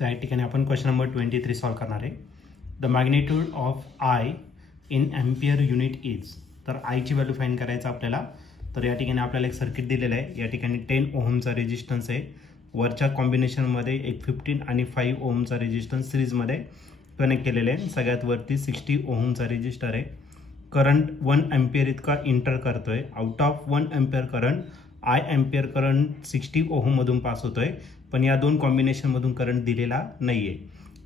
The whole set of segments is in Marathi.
तर या ठिकाणी आपण क्वेश्चन नंबर 23 सॉल्व करणार आहे. The magnitude of I in ampere unit is. तर आयची व्हॅल्यू फाइंड करायचं आपल्याला. तर या ठिकाणी आपल्याला एक सर्किट दिलेलं आहे. या ठिकाणी 10 ओहमचा रेजिस्टन्स आहे. वरच्या कॉम्बिनेशनमध्ये एक 15 आणि 5 ओहमचा रेजिस्टन्स सिरीजमध्ये कनेक्ट केलेले आहे. सगळ्यात वरती 60 ओहमचा रेजिस्टर आहे. करंट 1 एम्पियर इतका इंटर करतोय. Out of 1 ampere current I ampere current 60 ओहममधून पास होतोय, पण या दोन कॉम्बिनेशनमधून करंट दिलेला नाही आहे.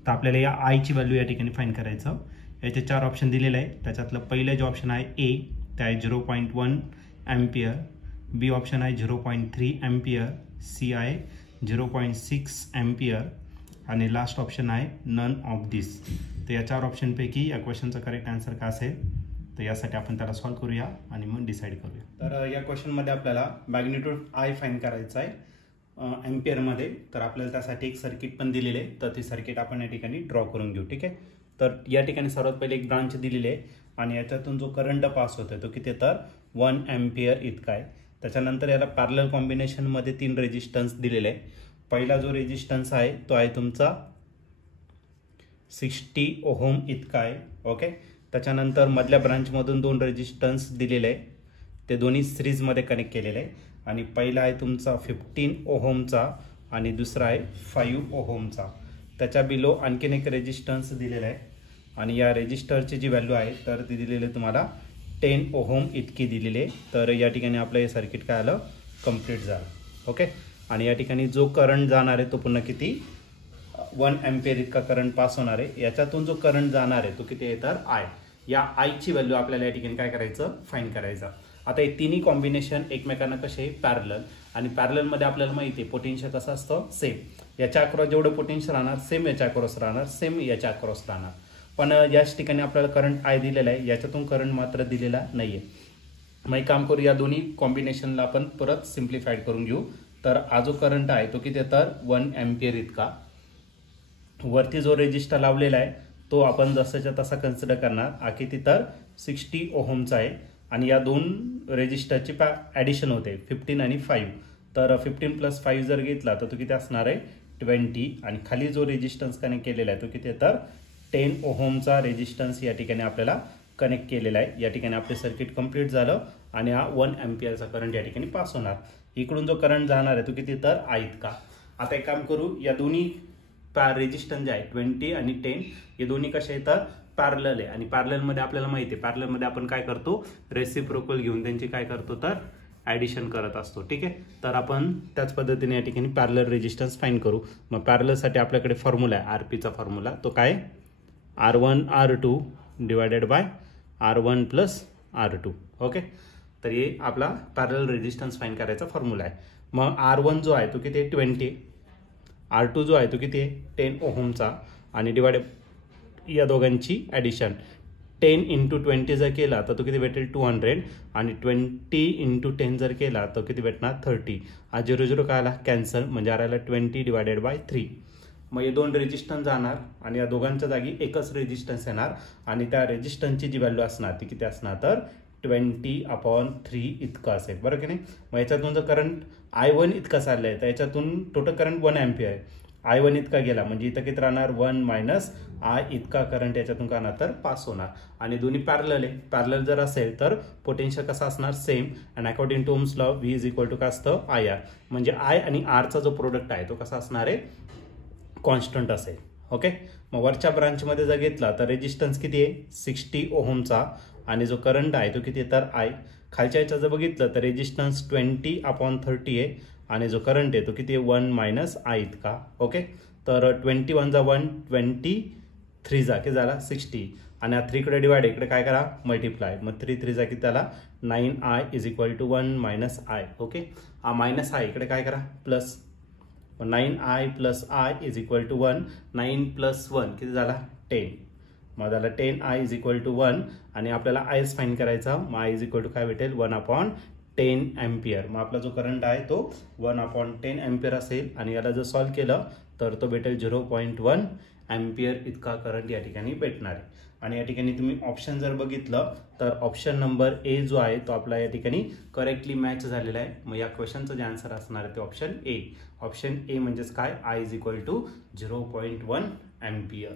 तर आपल्याला या आयची व्हॅल्यू या ठिकाणी फाइंड करायचं. याचे 4 ऑप्शन दिलेले आहे. त्याच्यातलं पहिलं जे ऑप्शन आहे ए, ते आहे 0.1 एम्पियर. बी ऑप्शन आहे 0.3 एम्पियर. सी आहे 0.6 एम्पियर आणि लास्ट ऑप्शन आहे नन ऑफ दिस. तर या 4 ऑप्शनपैकी या क्वेश्चनचा करेक्ट आन्सर काय असेल, तर यासाठी आपण त्याला सॉल्व करूया आणि मग डिसाईड करूया. तर या क्वेश्चनमध्ये आपल्याला मॅग्निट्यूड आय फाइंड करायचं आहे एम्पियरमध्ये. तर आपल्याला त्यासाठी एक सर्किट पण दिलेले आहे. तर ती सर्किट आपण या ठिकाणी ड्रॉ करून घेऊ. ठीक आहे. तर या ठिकाणी सर्वात पहिले एक ब्रांच दिलेली आहे आणि याच्यातून जो करंट पास होतोय तो किती, तर 1 एम्पियर इतका आहे. त्याच्यानंतर याला पॅरलल कॉम्बिनेशनमध्ये 3 रेजिस्टन्स दिलेले आहे. पहिला जो रेजिस्टन्स आहे तो आहे तुमचा 60 ओहम इतका आहे. ओके. त्याच्यानंतर मधल्या ब्रांचमधून 2 रेजिस्टन्स दिलेले आहे. ते दोन्ही सिरीजमध्ये कनेक्ट केलेले आहे. आणि पहिला आहे तुमचा 15 ओहमचा आणि दुसरा आहे 5 ओहमचा. त्याच्या बिलो आणखीन एक रेजिस्टन्स दिलेला आहे आणि या रेजिस्टरची जी व्हॅल्यू आहे तर ती दिलेली आहे तुम्हाला 10 ओहम इतकी दिलेली आहे. तर या ठिकाणी आपलं हे सर्किट काय आलं, कंप्लीट झालं. ओके. आणि या ठिकाणी जो करंट जाणार आहे तो पुन्हा किती, 1 एम्पियर इतका करंट पास होणार आहे. याच्यातून जो करंट जाणार आहे तो किती आहे, तर आय. या आयची व्हॅल्यू आपल्याला या ठिकाणी काय करायचं, फाइंड करायचं. आता हे तिन्ही कॉम्बिनेशन एकमेकांना कसे पॅरलल, आणि पॅरललमध्ये आपल्याला माहिती आहे पोटेन्शियल कसं असतं, सेम. याच्या अक्रॉस जेवढं पोटेन्शियल राहणार सेम याच्या अक्रॉस राहणार, सेम याच्या अक्रॉस राहणार. पण याच ठिकाणी आपल्याला करंट आय दिलेला आहे, याच्यातून करंट मात्र दिलेला नाही आहे. मग एक काम करू, या दोन्ही कॉम्बिनेशनला आपण परत सिम्प्लिफाईड करून घेऊ. तर हा जो करंट आहे तो किती, तर 1 एम्पियर इतका. वरती जो रेजिस्टर लावलेला आहे तो आपण जसाच्या तसा कन्सिडर करणार. हा किती, तर 60 ओहमचा आहे आणि या 2 रेजिस्टरची ॲडिशन होते 15 आणि 5. तर 15 + 5 जर घेतला तर तो किती असणार आहे, 20. आणि खाली जो रेजिस्टन्स कनेक्ट केलेला आहे तो किती, तर 10 ओहमचा रेजिस्टन्स या ठिकाणी आपल्याला कनेक्ट केलेला आहे. या ठिकाणी आपले सर्किट कंप्लीट झालं आणि हा 1 एम्पियरचा करंट या ठिकाणी पास होणार. इकडून जो करंट जाणार आहे तो किती, तर आय इतका. आता एक काम करू, या दोन्ही रेजिस्टन्स जे आहे 20 आणि 10 हे दोन्ही कसे आहेत, तर पॅरलल आहे. आणि पॅरललमध्ये आपल्याला माहिती आहे पॅरललमध्ये आपण काय करतो, रेसिप्रोकल घेऊन त्यांची काय करतो, तर ॲडिशन करत असतो. ठीक आहे. तर आपण त्याच पद्धतीने या ठिकाणी पॅरलल रेजिस्टन्स फाइंड करू. मग पॅरललसाठी आपल्याकडे फॉर्म्युला आहे आरपीचा फॉर्म्युला. तो काय, R1 R2 divided by R1 + R2. Okay. तर हे आपला पॅरलल रेजिस्टन्स फाइंड करायचा फॉर्म्युला आहे. मग R1 जो आहे तो किती आहे, 20. R2 जो आहे तो किती आहे, 10 ओहमचा आणि डिवाइडेड या दोघांची ॲडिशन 10 × 20 जर केला तर तो किती भेटेल, 200. आणि 20 × 10 जर केला तर किती भेटणार, 30. हा 0 0 काय आला, कॅन्सल. म्हणजे आला 20 डिवायडेड बाय 3. मग हे 2 रेजिस्टन्स जाणार आणि या दोघांच्या जागी एकच रेजिस्टन्स येणार आणि त्या रेजिस्टन्सची जी व्हॅल्यू असणार ती किती असणार, तर 20/3 इतकं असेल. बरं की नाही. मग याच्यातून जर करंट I1 इतका चालला आहे तर याच्यातून टोटल करंट 1 एम्पियर आहे. I1 इतका गेला म्हणजे इथं किती राहणार, 1 - I इतका करंट याच्यातून काय होणार, तर पास होणार. आणि दोन्ही पॅरलल आहे. पॅरलल जर असेल तर पोटेन्शियल कसा असणार, same. And according to Ohm's law V = काय असतं, IR. म्हणजे I आणि Rचा जो प्रोडक्ट आहे तो कसा असणार आहे, कॉन्स्टंट असेल. ओके. मग वरच्या ब्रांचमध्ये जर घेतला तर रेजिस्टन्स किती आहे, 60 ओहमचा आणि जो करंट आहे तो किती आहे, तर आय. खालच्या याचं जर बघितलं तर रेजिस्टन्स 20/30 आहे आणि जो करंट आहे तो किती आहे, 1 - I इतका. ओके. तर 21 × 1 23 जा किती झाला, 60. आणि हा 3 कडे डिवाइड, इकडे काय करा, मल्टिप्लाय. मग 3 3 जा किती झाला, 9I = 1 - I. ओके. हा -I इकडे काय करा, प्लस. 9I + I = 1. 9 + 1 किती झाला, 10. मग झाला 10I = 1 आणि आपल्याला आयच फाइंड करायचा. मग I = काय भेटेल, 1/10 एम्पियर. मग आपला जो करंट आहे तो 1/10 एम्पियर असेल. आणि याला जर सॉल्व्ह केलं तर तो भेटेल 0.1 ॲम्पियर इतका करंट या ठिकाणी भेटणार आहे. आणि या ठिकाणी तुम्ही ऑप्शन जर बघितलं तर ऑप्शन नंबर ए जो आहे तो आपला या ठिकाणी करेक्टली मॅच झालेला आहे. मग या क्वेश्चनचं जे आन्सर असणार आहे ते ऑप्शन ए. ऑप्शन ए म्हणजेच काय, I = 0.1 ॲम्पियर.